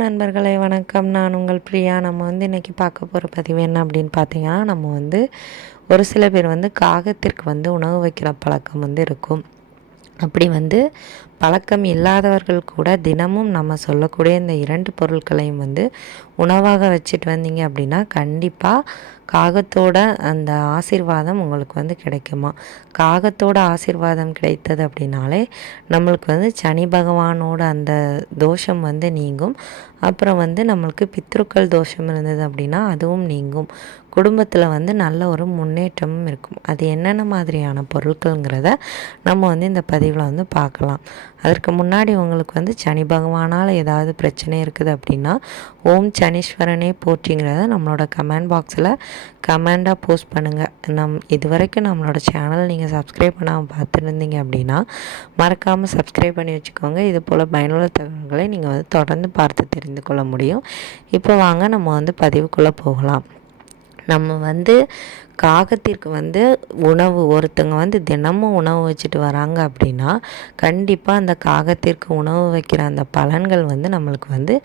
நண்பர்களே வணக்கம். நான் உங்கள் பிரியா. நம்ம இன்றைக்கி பார்க்க போகிற பதிவு என்ன அப்படின்னு பார்த்தீங்கன்னா, நம்ம ஒரு சில பேர் காகத்திற்கு உணவு வைக்கிற பழக்கம் இருக்கும். அப்படி பழக்கம் இல்லாதவர்கள் கூட தினமும் நம்ம சொல்லக்கூடிய இந்த 2 பொருட்களையும் உணவாக வச்சுட்டு வந்தீங்க அப்படின்னா கண்டிப்பாக காகத்தோட அந்த ஆசீர்வாதம் உங்களுக்கு கிடைக்குமா. காகத்தோட ஆசீர்வாதம் கிடைத்தது அப்படின்னாலே நம்மளுக்கு சனி பகவானோட அந்த தோஷம் நீங்கும். அப்புறம் நம்மளுக்கு பித்ருக்கள் தோஷம் இருந்தது அப்படின்னா அதுவும் நீங்கும். குடும்பத்தில் நல்ல ஒரு முன்னேற்றமும் இருக்கும். அது என்னென்ன மாதிரியான பொருட்கள்ங்கிறத நம்ம இந்த பதிவில் பார்க்கலாம். அதற்கு முன்னாடி உங்களுக்கு சனி பகவானால் ஏதாவது பிரச்சனை இருக்குது அப்படின்னா ஓம் சனீஸ்வரனே போற்றிங்கிறத நம்மளோட கமெண்ட் பாக்ஸில் கமெண்டாக போஸ்ட் பண்ணுங்கள். இது வரைக்கும் நம்மளோட சேனல் நீங்கள் சப்ஸ்கிரைப் பண்ணாமல் பார்த்துருந்தீங்க அப்படின்னா மறக்காமல் சப்ஸ்கிரைப் பண்ணி வச்சுக்கோங்க. இது போல் பயனுள்ள தகவல்களை நீங்கள் தொடர்ந்து பார்த்து தெரிந்து கொள்ள முடியும். இப்போ வாங்க நம்ம பதிவுக்குள்ளே போகலாம். நம்ம காகத்திற்கு உணவு ஒருத்தங்க தினமும் உணவு வச்சுட்டு வராங்க அப்படின்னா கண்டிப்பாக அந்த காகத்திற்கு உணவு வைக்கிற அந்த பலன்கள் நம்மளுக்கு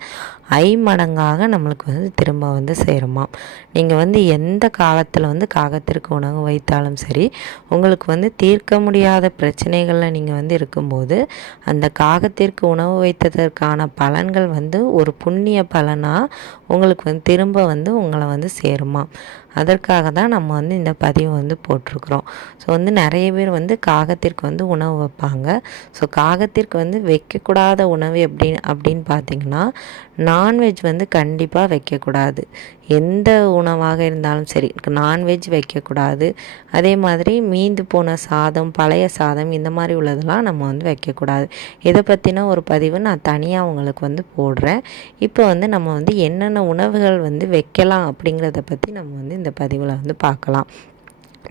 ஐமடங்காக நம்மளுக்கு திரும்ப சேருமாம். நீங்கள் எந்த காலத்தில் காகத்திற்கு உணவு வைத்தாலும் சரி உங்களுக்கு தீர்க்க முடியாத பிரச்சனைகளில் நீங்கள் இருக்கும்போது அந்த காகத்திற்கு உணவு வைத்ததற்கான பலன்கள் ஒரு புண்ணிய பலனாக உங்களுக்கு திரும்ப உங்களை சேருமா. அதற்காக தான் நம்ம இந்த பதிவு போட்டிருக்கிறோம். ஸோ நிறைய பேர் காகத்திற்கு உணவு வைப்பாங்க. ஸோ காகத்திற்கு வைக்கக்கூடாத உணவு அப்படின்னு பார்த்திங்கன்னா நான்வெஜ் கண்டிப்பாக வைக்கக்கூடாது. எந்த உணவாக இருந்தாலும் சரி நான்வெஜ் வைக்கக்கூடாது. அதே மாதிரி மீந்து போன சாதம், பழைய சாதம் இந்த மாதிரி உள்ளதெல்லாம் நம்ம வைக்கக்கூடாது. இதை பற்றின ஒரு பதிவு நான் தனியாக உங்களுக்கு போடுறேன். இப்போ நம்ம என்னென்ன உணவுகள் வைக்கலாம் அப்படிங்கிறத பற்றி நம்ம இந்த பதிவில் பார்க்கலாம்.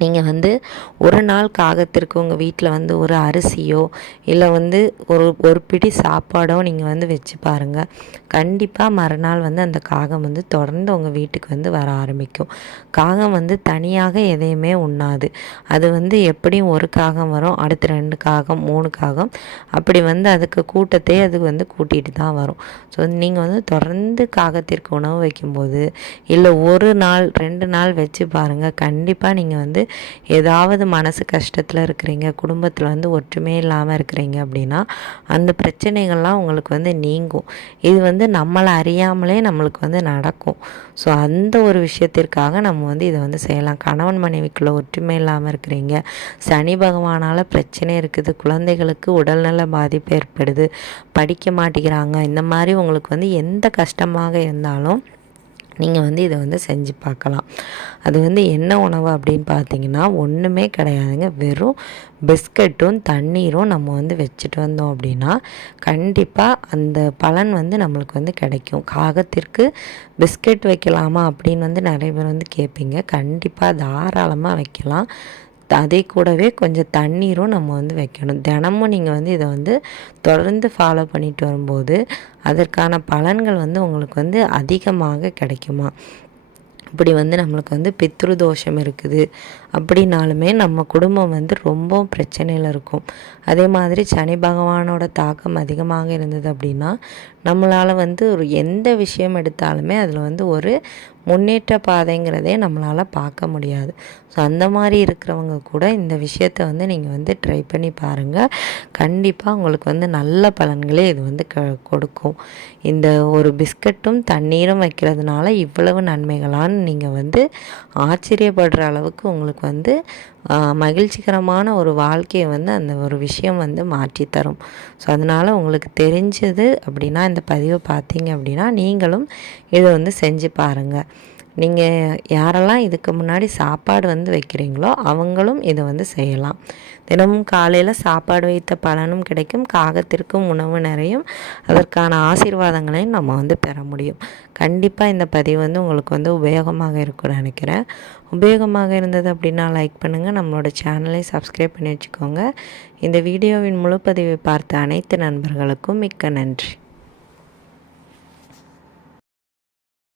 நீங்கள் ஒரு நாள் காகத்திற்கு உங்கள் வீட்டில் ஒரு அரிசியோ இல்லை ஒரு பிடி சாப்பாடோ நீங்கள் வச்சு பாருங்கள். கண்டிப்பாக மறுநாள் அந்த காகம் தொடர்ந்து உங்கள் வீட்டுக்கு வர ஆரம்பிக்கும். காகம் தனியாக எதையுமே உண்ணாது. அது எப்படியும் ஒரு காகம் வரும், அடுத்து 2 காகம் 3 காகம் அப்படி அதுக்கு கூட்டத்தை அது கூட்டிகிட்டு தான் வரும். ஸோ நீங்கள் தொடர்ந்து காகத்திற்கு உணவு வைக்கும்போது இல்லை ஒரு நாள் 2 நாள் வச்சு பாருங்கள். கண்டிப்பாக நீங்கள் ஏதாவது மனசு கஷ்டத்தில் இருக்கிறீங்க, குடும்பத்தில் ஒற்றுமையே இல்லாமல் இருக்கிறீங்க அப்படின்னா அந்த பிரச்சனைகள்லாம் உங்களுக்கு நீங்கும். இது நம்மளை அறியாமலே நம்மளுக்கு நடக்கும். ஸோ அந்த ஒரு விஷயத்திற்காக நம்ம இதை செய்யலாம். கணவன் மனைவிக்குள்ளே ஒற்றுமை இல்லாமல் இருக்கிறீங்க, சனி பகவானால் பிரச்சனை இருக்குது, குழந்தைகளுக்கு உடல்நல பாதிப்பு ஏற்படுது, படிக்க மாட்டேங்கிறாங்க, இந்த மாதிரி உங்களுக்கு எந்த கஷ்டமாக இருந்தாலும் நீங்கள் இதை செஞ்சு பார்க்கலாம். அது என்ன உணவு அப்படின்னு பார்த்தீங்கன்னா ஒன்றுமே கிடையாதுங்க. வெறும் பிஸ்கட்டும் தண்ணீரும் நம்ம வச்சுட்டு வந்தோம் அப்படின்னா கண்டிப்பாக அந்த பலன் நம்மளுக்கு கிடைக்கும். காகத்திற்கு பிஸ்கட் வைக்கலாமா அப்படின்னு நிறைய பேர் கேட்பீங்க. கண்டிப்பாக தாராளமாக வைக்கலாம். அதே கூடவே கொஞ்சம் தண்ணீரும் நம்ம வைக்கணும். தினமும் நீங்கள் இதை தொடர்ந்து ஃபாலோ பண்ணிட்டு வரும்போது அதற்கான பலன்கள் உங்களுக்கு அதிகமாக கிடைக்குமா. இப்படி நம்மளுக்கு பித்ரு தோஷம் இருக்குது அப்படின்னாலுமே நம்ம குடும்பம் ரொம்ப பிரச்சனையில் இருக்கும். அதே மாதிரி சனி பகவானோட தாக்கம் அதிகமாக இருந்தது அப்படின்னா நம்மளால் ஒரு எந்த விஷயம் எடுத்தாலுமே அதில் ஒரு முன்னேற்ற பாதைங்கிறதே நம்மளால் பார்க்க முடியாது. ஸோ அந்த மாதிரி இருக்கிறவங்க கூட இந்த விஷயத்தை நீங்கள் ட்ரை பண்ணி பாருங்கள். கண்டிப்பாக உங்களுக்கு நல்ல பலன்களே இது கொடுக்கும். இந்த ஒரு பிஸ்கட்டும் தண்ணீரும் வைக்கிறதுனால இவ்வளவு நன்மைகளான்னு நீங்கள் ஆச்சரியப்படுற அளவுக்கு உங்களுக்கு மகிழ்ச்சிகரமான ஒரு வாழ்க்கையை அந்த ஒரு விஷயம் மாற்றி தரும். ஸோ அதனால் உங்களுக்கு தெரிஞ்சது அப்படின்னா இந்த பதிவை பார்த்தீங்க அப்படின்னா நீங்களும் இதை செஞ்சு பாருங்கள். நீங்கள் யாரெல்லாம் இதுக்கு முன்னாடி சாப்பாடு வைக்கிறீங்களோ அவங்களும் இதை செய்யலாம். தினமும் காலையில் சாப்பாடு வைத்த பலனும் கிடைக்கும், காகத்திற்கும் உணவு நிறையும், அதற்கான ஆசீர்வாதங்களையும் நம்ம பெற முடியும். கண்டிப்பாக இந்த பதிவு உங்களுக்கு உபயோகமாக இருக்கும்னு நினைக்கிறேன். உபயோகமாக இருந்தது அப்படின்னா லைக் பண்ணுங்கள், நம்மளோட சேனலை சப்ஸ்கிரைப் பண்ணி வச்சுக்கோங்க. இந்த வீடியோவின் முழு பதிவை பார்த்த அனைத்து நண்பர்களுக்கும் மிக்க நன்றி.